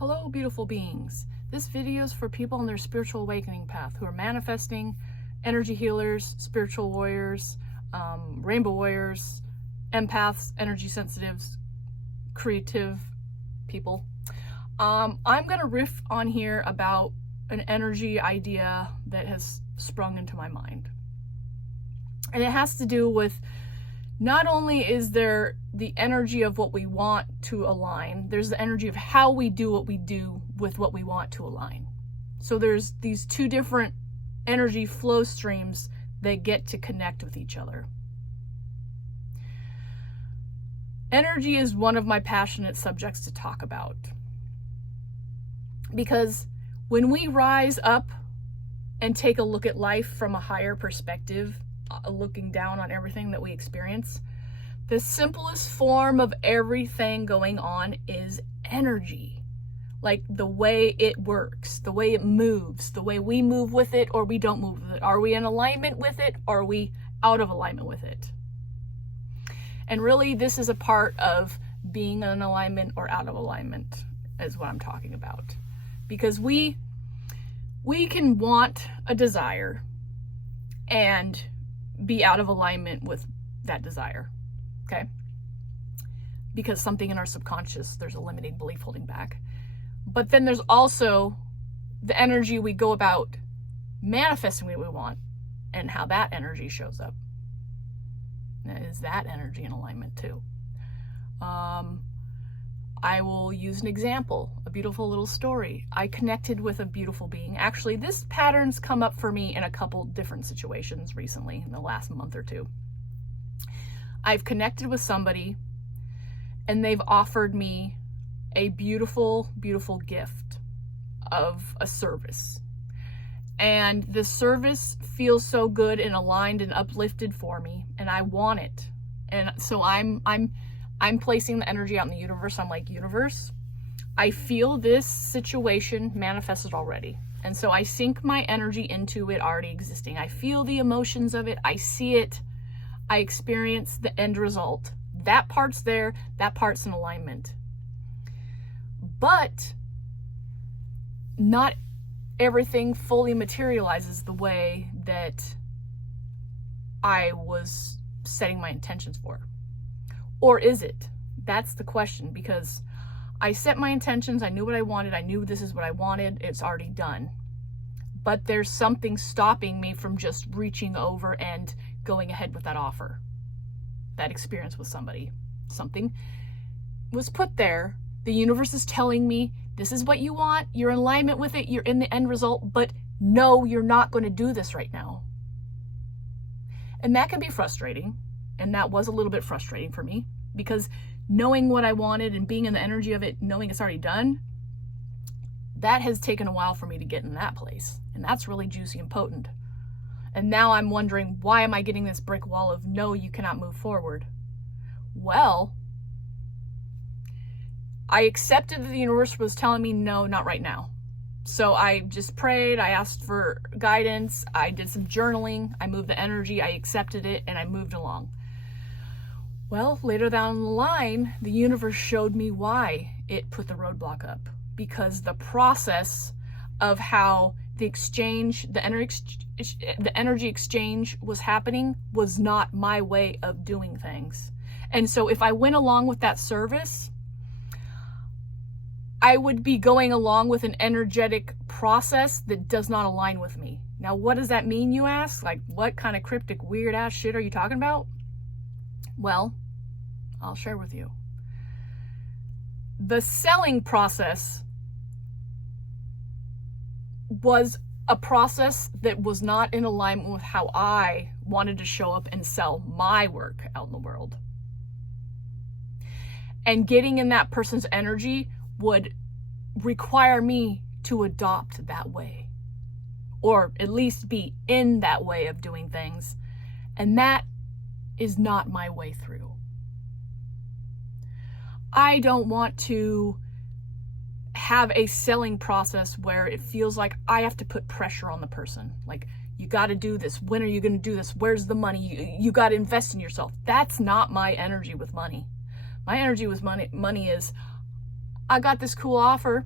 Hello, beautiful beings. This video is for people on their spiritual awakening path who are manifesting, energy healers, spiritual warriors, rainbow warriors, empaths, energy sensitives, creative people. I'm going to riff on here about an energy idea that has sprung into my mind. And it has to do with not only is there the energy of what we want to align, there's the energy of how we do what we do with what we want to align. So there's these two different energy flow streams that get to connect with each other. Energy is one of my passionate subjects to talk about. Because when we rise up and take a look at life from a higher perspective, looking down on everything that we experience, the simplest form of everything going on is energy. Like the way it works, the way it moves, the way we move with it or we don't move with it. Are we in alignment with it? Or are we out of alignment with it? And really, this is a part of being in alignment or out of alignment is what I'm talking about. Because we can want a desire and be out of alignment with that desire, okay? Because something in our subconscious, there's a limiting belief holding back. But then there's also the energy we go about manifesting what we want and how that energy shows up. Is that energy in alignment too? I will use an example, a beautiful little story. I connected with a beautiful being. Actually, this pattern's come up for me in a couple different situations recently, in the last month or two. I've connected with somebody and they've offered me a beautiful, beautiful gift of a service. And the service feels so good and aligned and uplifted for me, and I want it. And so I'm placing the energy out in the universe. I'm like, universe, I feel this situation manifested already. And so I sink my energy into it already existing. I feel the emotions of it. I see it. I experience the end result. That part's there. That part's in alignment. But not everything fully materializes the way that I was setting my intentions for. Or is it? That's the question, because I set my intentions, I knew what I wanted, I knew this is what I wanted, it's already done. But there's something stopping me from just reaching over and going ahead with that offer, that experience with somebody. Something was put there. The universe is telling me, this is what you want, you're in alignment with it, you're in the end result, but no, you're not going to do this right now. And that can be frustrating. And that was a little bit frustrating for me, because knowing what I wanted and being in the energy of it, knowing it's already done, that has taken a while for me to get in that place. And that's really juicy and potent. And now I'm wondering, why am I getting this brick wall of, no, you cannot move forward? Well, I accepted that the universe was telling me, no, not right now. So I just prayed, I asked for guidance, I did some journaling, I moved the energy, I accepted it, and I moved along. Well, later down the line, the universe showed me why it put the roadblock up. Because the process of how the exchange, the energy exchange was happening was not my way of doing things. And so if I went along with that service, I would be going along with an energetic process that does not align with me. Now, what does that mean, you ask? Like, what kind of cryptic, weird ass shit are you talking about? Well, I'll share with you. The selling process was a process that was not in alignment with how I wanted to show up and sell my work out in the world. And getting in that person's energy would require me to adopt that way, or at least be in that way of doing things. And that is not my way through. I don't want to have a selling process where it feels like I have to put pressure on the person. Like, you got to do this. When are you going to do this? Where's the money? You got to invest in yourself. That's not my energy with money. My energy with money is, I got this cool offer.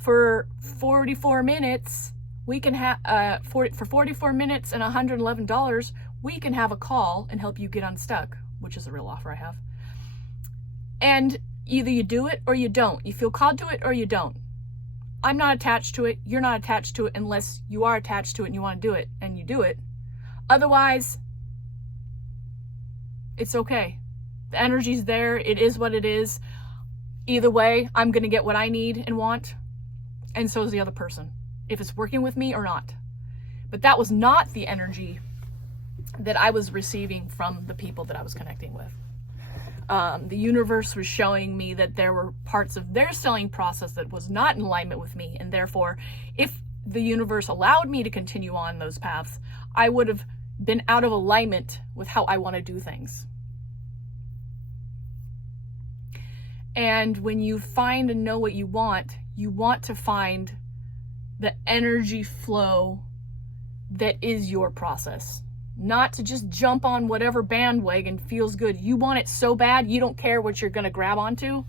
for 44 minutes, we can have, for 44 minutes and $111, we can have a call and help you get unstuck, which is a real offer I have. And either you do it or you don't. You feel called to it or you don't. I'm not attached to it. You're not attached to it unless you are attached to it and you want to do it, and you do it. Otherwise, it's okay. The energy's there. It is what it is. Either way, I'm going to get what I need and want, and so is the other person, if it's working with me or not. But that was not the energy that I was receiving from the people that I was connecting with. The universe was showing me that there were parts of their selling process that was not in alignment with me, and therefore, if the universe allowed me to continue on those paths, I would have been out of alignment with how I want to do things. And when you find and know what you want to find the energy flow that is your process. Not to just jump on whatever bandwagon feels good. You want it so bad, you don't care what you're going to grab onto.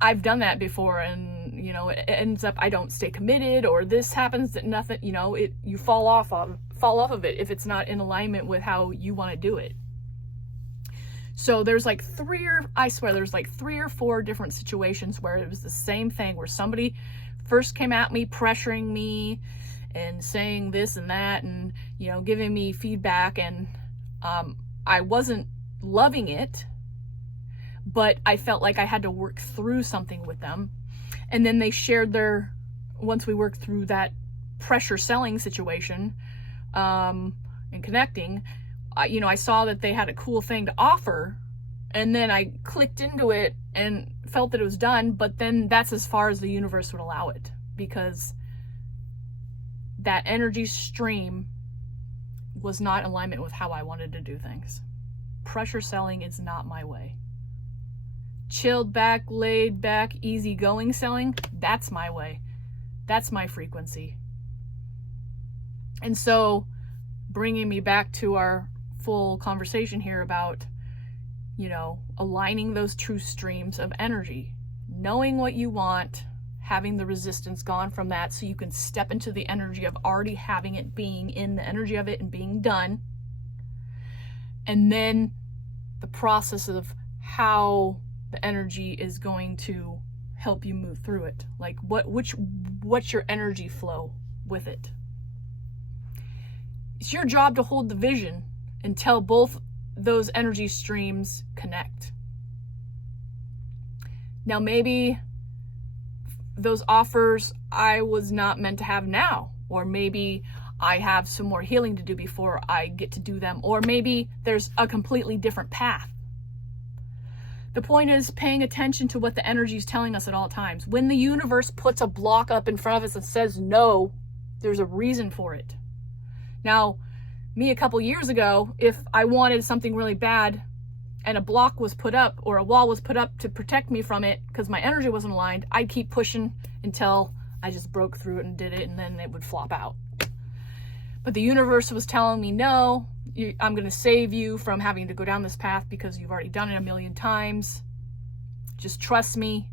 I've done that before, and it ends up I don't stay committed, or this happens that nothing, you fall off of it if it's not in alignment with how you want to do it. So there's like three or four different situations where it was the same thing, where somebody first came at me, pressuring me and saying this and that, and giving me feedback, and I wasn't loving it, but I felt like I had to work through something with them. And then they shared once we worked through that pressure selling situation and connecting, I saw that they had a cool thing to offer, and then I clicked into it and felt that it was done, but then that's as far as the universe would allow it, because that energy stream was not in alignment with how I wanted to do things. Pressure selling is not my way. Chilled back, laid back, easygoing selling, that's my way. That's my frequency. And so, bringing me back to our full conversation here about, aligning those true streams of energy, knowing what you want, having the resistance gone from that, so you can step into the energy of already having it, being in the energy of it and being done. And then the process of how the energy is going to help you move through it. Like what's your energy flow with it? It's your job to hold the vision until both those energy streams connect. Now, maybe those offers I was not meant to have now, or maybe I have some more healing to do before I get to do them, or maybe there's a completely different path. The point is paying attention to what the energy is telling us at all times. When the universe puts a block up in front of us and says no, there's a reason for it. Now, me a couple years ago, if I wanted something really bad and a block was put up or a wall was put up to protect me from it because my energy wasn't aligned, I'd keep pushing until I just broke through it and did it, and then it would flop out. But the universe was telling me, no, I'm going to save you from having to go down this path because you've already done it a million times. Just trust me,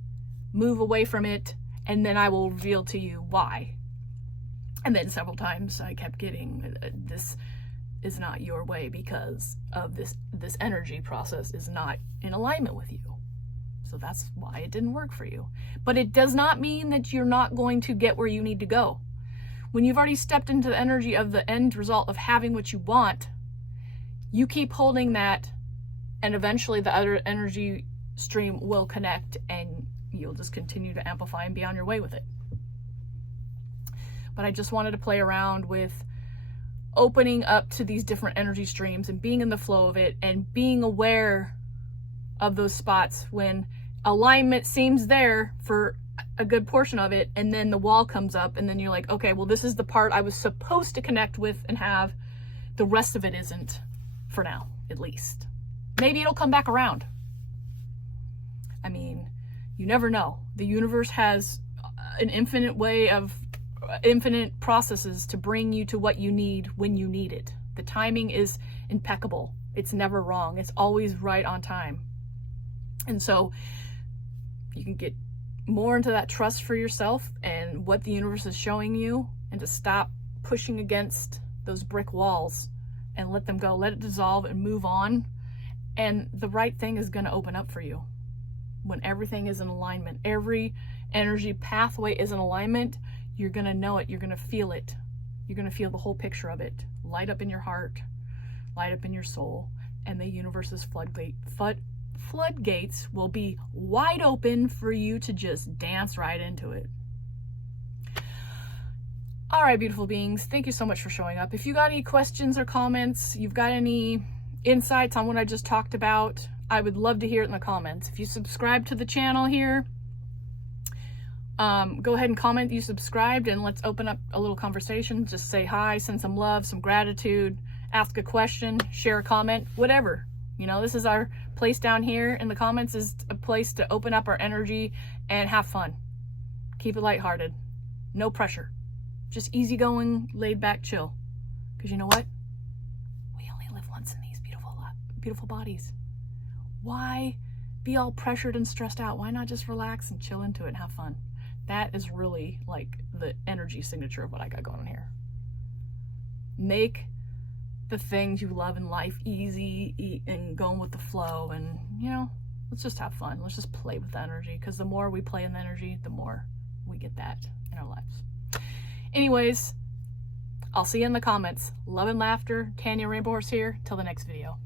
move away from it, and then I will reveal to you why. And then several times I kept getting, this is not your way because of this energy process is not in alignment with you. So that's why it didn't work for you. But it does not mean that you're not going to get where you need to go. When you've already stepped into the energy of the end result of having what you want, you keep holding that, and eventually the other energy stream will connect and you'll just continue to amplify and be on your way with it. But I just wanted to play around with opening up to these different energy streams and being in the flow of it and being aware of those spots when alignment seems there for a good portion of it, and then the wall comes up, and then you're like, okay, well, this is the part I was supposed to connect with and have. The rest of it isn't, for now, at least. Maybe it'll come back around. I mean, you never know. The universe has an infinite processes to bring you to what you need when you need it. The timing is impeccable. It's never wrong. It's always right on time. And so you can get more into that trust for yourself and what the universe is showing you, and to stop pushing against those brick walls and let them go, let it dissolve and move on. And the right thing is going to open up for you when everything is in alignment. Every energy pathway is in alignment. You're going to know it. You're going to feel it. You're going to feel the whole picture of it light up in your heart, light up in your soul, and the universe's floodgates will be wide open for you to just dance right into it. All right, beautiful beings, thank you so much for showing up. If you got any questions or comments, you've got any insights on what I just talked about, I would love to hear it in the comments. If you subscribe to the channel here, go ahead and comment you subscribed, and let's open up a little conversation. Just say hi, send some love, some gratitude, ask a question, share a comment, whatever. You know, this is our place down here in the comments, is a place to open up our energy and have fun. Keep it lighthearted. No pressure. Just easygoing, laid back, chill. Because you know what? We only live once in these beautiful bodies. Why be all pressured and stressed out? Why not just relax and chill into it and have fun? That is really like the energy signature of what I got going on here. Make the things you love in life easy and going with the flow, and you know, let's just have fun. Let's just play with the energy, because the more we play in the energy, the more we get that in our lives. Anyways, I'll see you in the comments. Love and laughter. Tanya Rainbow Horse here. Till the next video.